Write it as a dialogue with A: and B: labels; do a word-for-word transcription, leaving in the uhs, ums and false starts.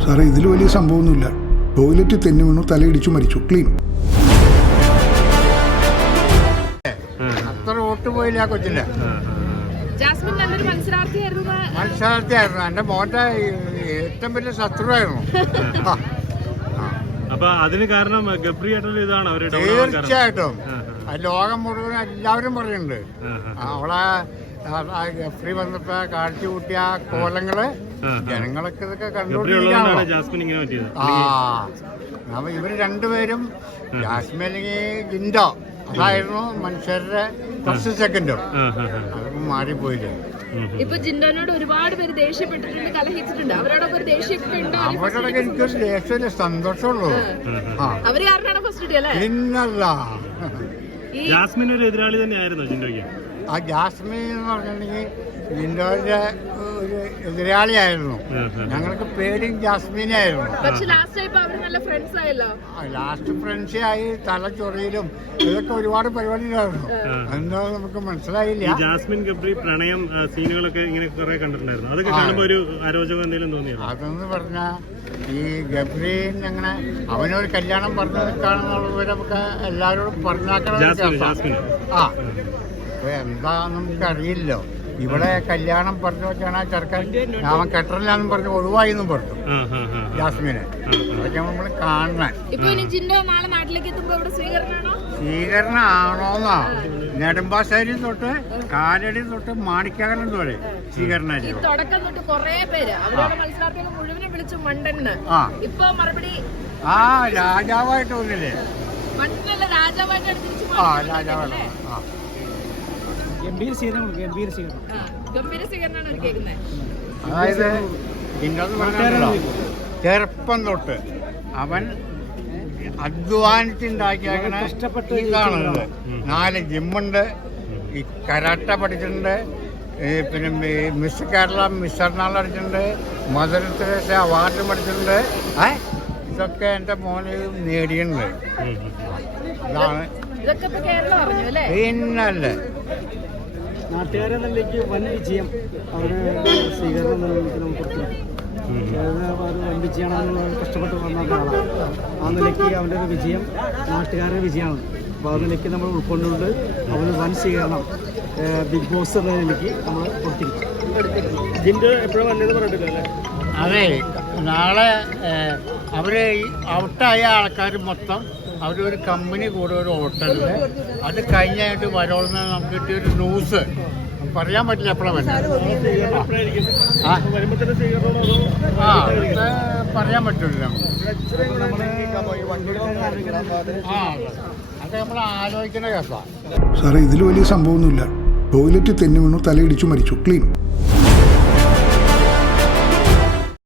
A: സാറേ, ഇതിൽ വലിയ സംഭവമൊന്നുമില്ല. ടോയ്ലറ്റ് തെന്നി വീണു, തലയിടിച്ചു മരിച്ചു. ക്ലീൻ.
B: അത്ര വോട്ട് പോയില്ല കൊച്ചിന്റെ.
C: ജാസ്മിൻ നല്ലൊരു മത്സരാർത്ഥിയായിരുന്നു.
B: മത്സരാർത്ഥിയായിരുന്നു. എന്റെ മോന്റെ ഏറ്റവും വലിയ ശത്രുവായിരുന്നു.
D: അപ്പൊ അതിന് കാരണം ഗബ്രിയേട്ടൻ ഇതാണ്.
B: തീർച്ചയായിട്ടും ലോകം മുഴുവൻ എല്ലാവരും പറയുന്നുണ്ട്. അവളെ ഗബ്രി വന്നപ്പോ കാഴ്ച കൂട്ടിയ കോലങ്ങള് ജനങ്ങളൊക്കെ ഇതൊക്കെ കണ്ടുകൊണ്ടിരിക്കുകയാണ്. ആ അപ്പൊ ഇവര് രണ്ടുപേരും ജാസ്മിൻ അല്ലെങ്കിൽ ജിൻഡോ അതായിരുന്നു മനുഷ്യരുടെ ഫസ്റ്റ് സെക്കൻഡും. അതൊക്കെ മാറിപ്പോയില്ലേ.
C: ഇപ്പൊ ജിൻഡോനോട് ഒരുപാട് പേര് ദേഷ്യപ്പെട്ടിട്ടുണ്ട്, കലഹിച്ചിട്ടുണ്ട്. അവരോടൊക്കെ ഒരു ദേഷ്യമൊക്കെ ഉണ്ടോ?
B: അവരോടൊക്കെ എനിക്കൊരു ദേഷ്യമില്ല, സന്തോഷമുള്ളൂ.
C: അവര് കാരണമാണ് ഫസ്റ്റ് കിട്ടിയല്ലേ?
B: പിന്നല്ല,
D: ജാസ്മിൻ ഒരു എതിരാളി തന്നെയായിരുന്നു ജിൻഡോയ്ക്ക്.
B: ആ ജാസ്മിൻ എന്ന് പറഞ്ഞിട്ടുണ്ടെങ്കിൽ ജിൻഡോയുടെ ഒരു എതിരാളിയായിരുന്നു. ഞങ്ങൾക്ക് പേടിയും ജാസ്മിനെ ആയിരുന്നു.
C: പക്ഷെ ലാസ്റ്റ് ആയപ്പോ അവര് നല്ല ഫ്രണ്ട്സ് ആയല്ലോ.
B: ലാസ്റ്റ് ഫ്രണ്ട്സ് ആയി, തലച്ചൊറിയിലും ഇതൊക്കെ ഒരുപാട് പരിപാടികളായിരുന്നു. എന്താ നമുക്ക് മനസ്സിലായില്ല.
D: ജാസ്മിൻ ഗബ്രി പ്രണയം സീനുകളൊക്കെ ഇങ്ങനെ കുറെ കണ്ടിട്ടുണ്ടായിരുന്നു. അതൊക്കെ കാണുമ്പോ ഒരു അരോചകം എന്തെങ്കിലും തോന്നിയോ?
B: അതെന്ന് പറഞ്ഞാ ഈ ഗബ്രി അങ്ങനെ അവനൊരു കല്യാണം പറഞ്ഞു നിൽക്കാണെന്നുള്ളവരൊക്കെ എല്ലാവരോടും പറഞ്ഞാക്കണം. ആ എന്താ നമുക്കറിയില്ലോ. ഇവിടെ കല്യാണം പറഞ്ഞു വെച്ചാണ് ആ ചെറുക്കൻ അവൻ കെട്ടറില്ലാന്നും പറഞ്ഞ് ഒഴിവായി എന്നും പറഞ്ഞു ജാസ്മിനെ. അതൊക്കെ നമ്മൾ കാണണം. സ്വീകരണം ആണോന്നാ നെടുമ്പാശ്ശേരി തൊട്ട് കാലടി തൊട്ട് മാണിക്കകരം തൊട്ട് സ്വീകരണമായിരിക്കും. ആ രാജാവായിട്ട് തോന്നില്ലേ? ആ രാജാവാണ്. ആ അതായത് ചെറുപ്പം തൊട്ട് അവൻ അധ്വാനിച്ചുണ്ടാക്കിയാക്കണ ഇതാണുള്ളത്. നാല് ജിമ്മുണ്ട്, ഈ കരാട്ട പഠിച്ചിട്ടുണ്ട്, പിന്നെ മിസ് കേരള മിസ് എറണാകുളം അടിച്ചിട്ടുണ്ട്, മദർ തെരേസ അവാർഡ് പഠിച്ചിട്ടുണ്ട്. ഏ ഇതൊക്കെ എൻ്റെ മോന് നേടിയിട്ടുണ്ട്. ഇതാണ് പിന്നല്ലേ
E: നാട്ടുകാരെ നിലയ്ക്ക് വൻ വിജയം. അവരുടെ സ്വീകരണം നമുക്ക് വൻ വിജയമാണെന്നുള്ള കഷ്ടപ്പെട്ട് വന്ന ആളാണ്. ആ നിലയ്ക്ക് അവൻ്റെ ഒരു വിജയം നാട്ടുകാരുടെ വിജയമാണ്. അപ്പോൾ ആ നിലയ്ക്ക് നമ്മൾ ഉൾക്കൊണ്ടുകൊണ്ട് അവന് വൻ സ്വീകരണം ബിഗ് ബോസ് എന്ന നിലയ്ക്ക് നമ്മൾ കൊടുത്തിരിക്കും. ഇതിൻ്റെ എപ്പോഴും വന്നത് പറഞ്ഞിട്ടില്ല.
B: അതെ, നാളെ അവര് ഔട്ടായ ആൾക്കാർ മൊത്തം അവരൊരു കമ്പനി കൂടെ ഒരു ഹോട്ടലിൽ അത് കഴിഞ്ഞായിട്ട് വരോളെന്ന് നമുക്ക് കിട്ടിയൊരു ന്യൂസ് പറയാൻ പറ്റില്ല എപ്പോഴാണ് വരുന്നത്. ആ പറയാൻ പറ്റില്ല. ആ അത് നമ്മൾ ആലോചിക്കുന്ന കേസാണ്.
A: സാറേ, ഇതിൽ വലിയ സംഭവമൊന്നുമില്ല. ടോയ്ലറ്റ് തെന്നി വീണു, തലയിടിച്ചു മരിച്ചു. ക്ലീൻ.